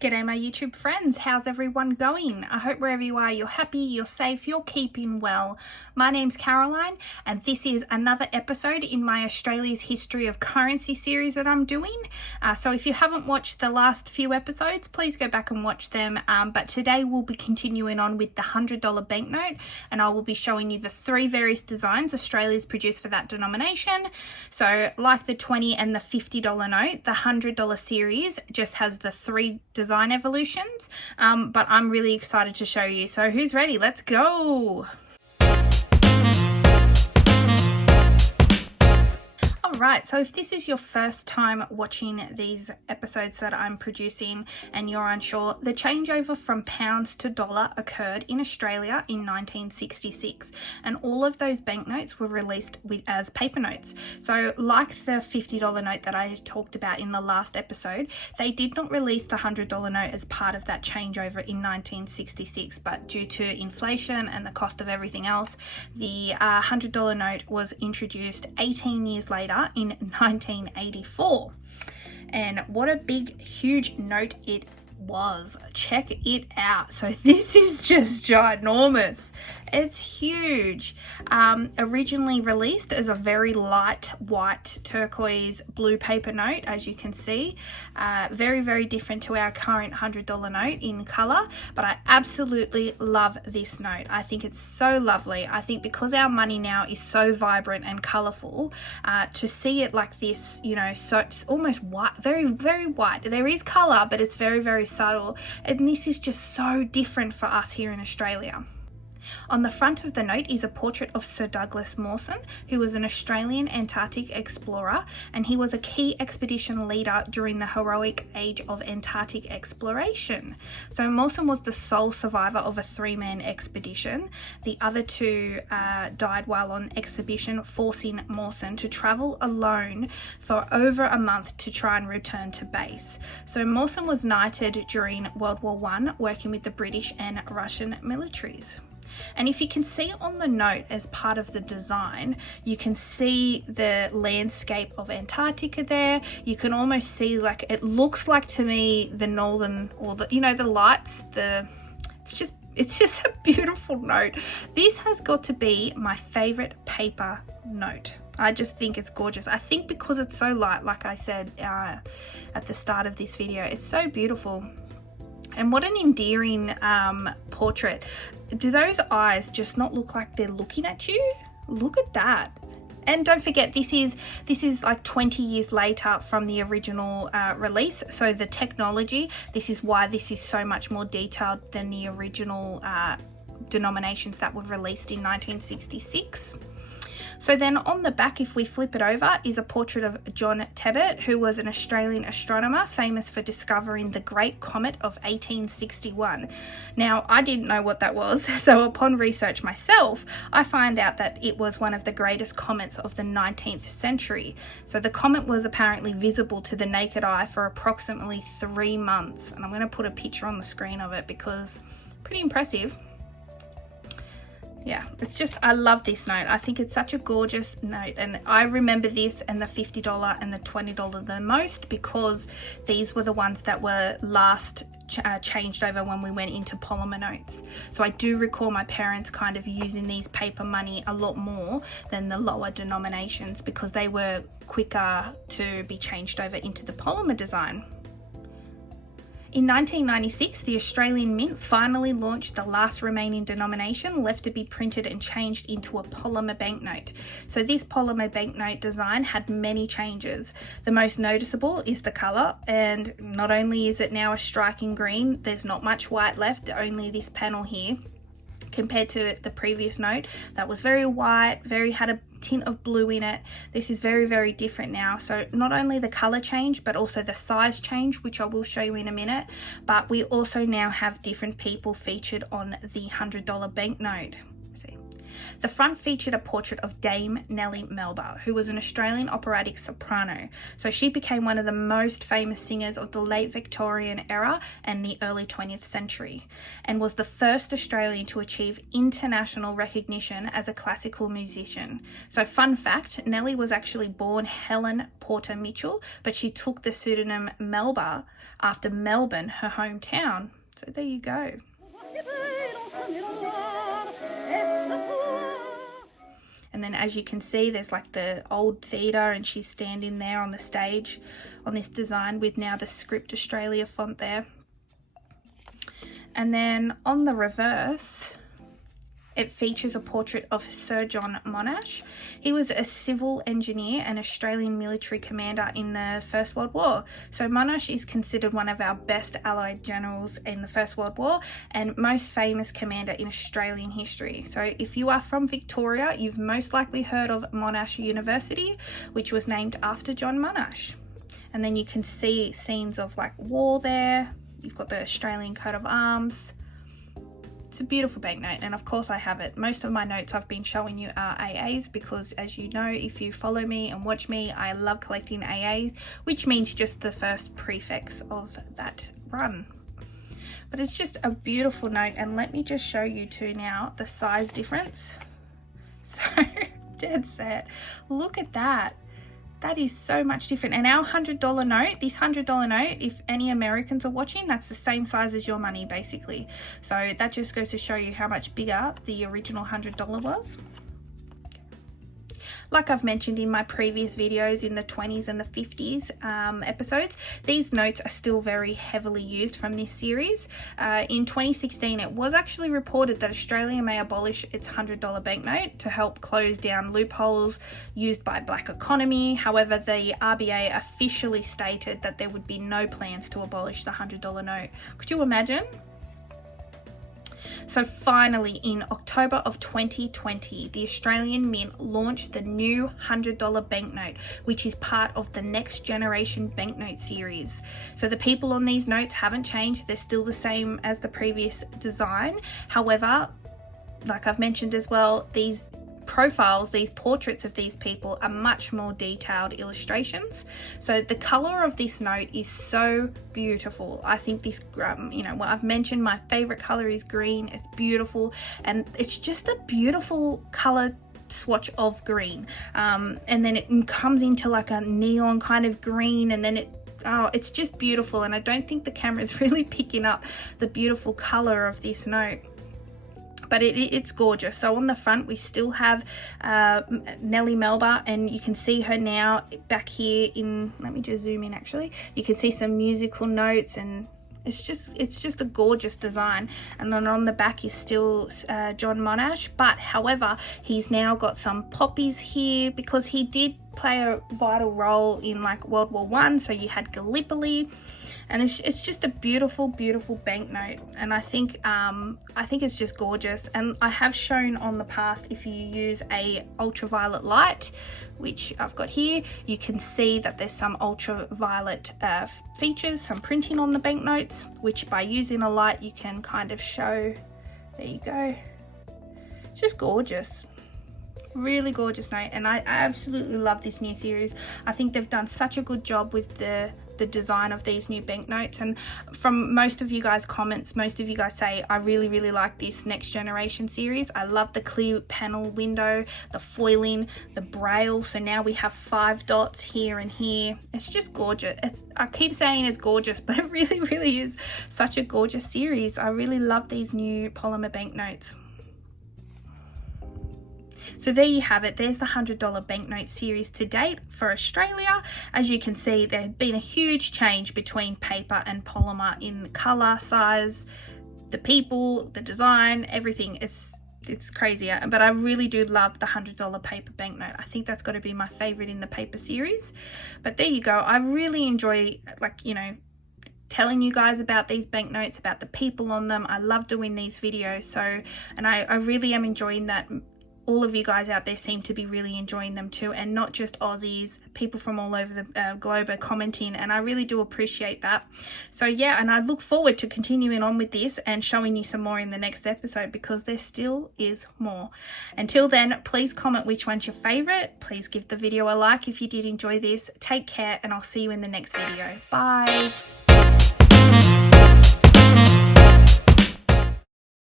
G'day my YouTube friends, how's everyone going? I hope wherever you are, you're happy, you're safe, you're keeping well. My name's Caroline and this is another episode in my Australia's History of Currency series that I'm doing. So if you haven't watched the last few episodes, please go back and watch them. But today we'll be continuing on with the $100 banknote and I will be showing you the three various designs Australia's produced for that denomination. So like the $20 and the $50 note, the $100 series just has the three design evolutions, but I'm really excited to show you. So who's ready? Let's go. Alright, so if this is your first time watching these episodes that I'm producing and you're unsure, the changeover from pounds to dollar occurred in Australia in 1966 and all of those banknotes were released as paper notes. So like the $50 note that I talked about in the last episode, they did not release the $100 note as part of that changeover in 1966, but due to inflation and the cost of everything else, the $100 note was introduced 18 years later in 1984. And what a big huge note it was. Check it out. So this is just ginormous. It's huge. Originally released as a very light white turquoise blue paper note, as you can see. Very different to our current $100 note in color, but I absolutely love this note. I think it's so lovely. I think because our money now is so vibrant and colorful, to see it like this, you know, so it's almost white, very white. There is color, but it's very subtle, and this is just so different for us here in Australia. On the front of the note is a portrait of Sir Douglas Mawson, who was an Australian Antarctic explorer, and he was a key expedition leader during the heroic age of Antarctic exploration. So Mawson was the sole survivor of a three-man expedition. The other two died while on exhibition, forcing Mawson to travel alone for over a month to try and return to base. So Mawson was knighted during World War I, working with the British and Russian militaries. And if you can see on the note as part of the design, you can see the landscape of Antarctica there. You can almost see, like, it looks like to me the northern, or the, you know, the lights, it's just a beautiful note. This has got to be my favorite paper note. I just think it's gorgeous. I think because it's so light, like I said at the start of this video, it's so beautiful. And what an endearing portrait. Do those eyes just not look like they're looking at you? Look at that. And don't forget, this is like 20 years later from the original release. So the technology, this is why this is so much more detailed than the original denominations that were released in 1966. So then on the back, if we flip it over, is a portrait of John Tebbutt, who was an Australian astronomer famous for discovering the Great Comet of 1861. Now, I didn't know what that was, so upon research myself, I find out that it was one of the greatest comets of the 19th century. So the comet was apparently visible to the naked eye for approximately 3 months. And I'm going to put a picture on the screen of it because pretty impressive. Yeah, it's just, I love this note. I think it's such a gorgeous note, and I remember this and the $50 and the $20 the most because these were the ones that were last changed over when we went into polymer notes. So I do recall my parents kind of using these paper money a lot more than the lower denominations because they were quicker to be changed over into the polymer design. In 1996, the Australian Mint finally launched the last remaining denomination left to be printed and changed into a polymer banknote. So this polymer banknote design had many changes. The most noticeable is the colour, and not only is it now a striking green, there's not much white left, only this panel here. Compared to the previous note that was very white, had a tint of blue in it. This is very different now. So not only the color change, but also the size change, which I will show you in a minute. But we also now have different people featured on the $100 banknote. See. The front featured a portrait of Dame Nellie Melba, who was an Australian operatic soprano. So she became one of the most famous singers of the late Victorian era and the early 20th century, and was the first Australian to achieve international recognition as a classical musician. So fun fact, Nellie was actually born Helen Porter Mitchell, but she took the pseudonym Melba after Melbourne, her hometown. So there you go. And then as you can see, there's like the old theatre, and she's standing there on the stage on this design with now the Script Australia font there. And then on the reverse, it features a portrait of Sir John Monash. He was a civil engineer and Australian military commander in the First World War. So Monash is considered one of our best Allied generals in the First World War and most famous commander in Australian history. So if you are from Victoria, you've most likely heard of Monash University, which was named after John Monash. And then you can see scenes of like war there. You've got the Australian coat of arms. It's a beautiful banknote, and of course I have it. Most of my notes I've been showing you are AAs because, as you know, if you follow me and watch me, I love collecting AAs, which means just the first prefix of that run. But it's just a beautiful note, and let me just show you too now the size difference. So dead set. Look at that. That is so much different. And our $100 note, this $100 note, if any Americans are watching, that's the same size as your money basically. So that just goes to show you how much bigger the original $100 was. Like I've mentioned in my previous videos in the 20s and the 50s episodes, these notes are still very heavily used from this series. In 2016, it was actually reported that Australia may abolish its $100 banknote to help close down loopholes used by black economy. However, the RBA officially stated that there would be no plans to abolish the $100 note. Could you imagine? So finally, in October of 2020, the Australian Mint launched the new $100 banknote, which is part of the Next Generation Banknote series. So the people on these notes haven't changed. They're still the same as the previous design. However, like I've mentioned as well, these profiles, these portraits of these people are much more detailed illustrations. So the color of this note is so beautiful. I think this, you know, what I've mentioned, my favorite color is green. It's beautiful, and it's just a beautiful color swatch of green. And then it comes into like a neon kind of green, and then it's just beautiful. And I don't think the camera is really picking up the beautiful color of this note. But it's gorgeous. So on the front we still have Nellie Melba, and you can see her now back here in, let me just zoom in actually, you can see some musical notes, and it's just a gorgeous design. And then on the back is still John Monash, but however he's now got some poppies here because he did play a vital role in like World War I. So you had Gallipoli, and it's just a beautiful banknote, and I think it's just gorgeous. And I have shown on the past, if you use a ultraviolet light, which I've got here, you can see that there's some ultraviolet features, some printing on the banknotes, which by using a light you can kind of show. There you go. It's just gorgeous. Really gorgeous note, and I absolutely love this new series. I think they've done such a good job with the design of these new banknotes, and from most of you guys' comments, most of you guys say I really like this Next Generation series. I love the clear panel window, the foiling, the braille. So now we have 5 dots here and here. It's just gorgeous. I keep saying it's gorgeous, but it really is such a gorgeous series. I really love these new polymer banknotes. So there you have it. There's the $100 banknote series to date for Australia. As you can see, there's been a huge change between paper and polymer in color, size, the people, the design, everything. It's crazier, but I really do love the $100 paper banknote. I think that's got to be my favorite in the paper series. But there you go. I really enjoy, like, you know, telling you guys about these banknotes, about the people on them. I love doing these videos. So, and I really am enjoying that all of you guys out there seem to be really enjoying them too, and not just Aussies, people from all over the globe are commenting, and I really do appreciate that. So yeah, and I look forward to continuing on with this and showing you some more in the next episode, because there still is more. Until then, please comment which one's your favorite. Please give the video a like if you did enjoy this. Take care, and I'll see you in the next video. Bye.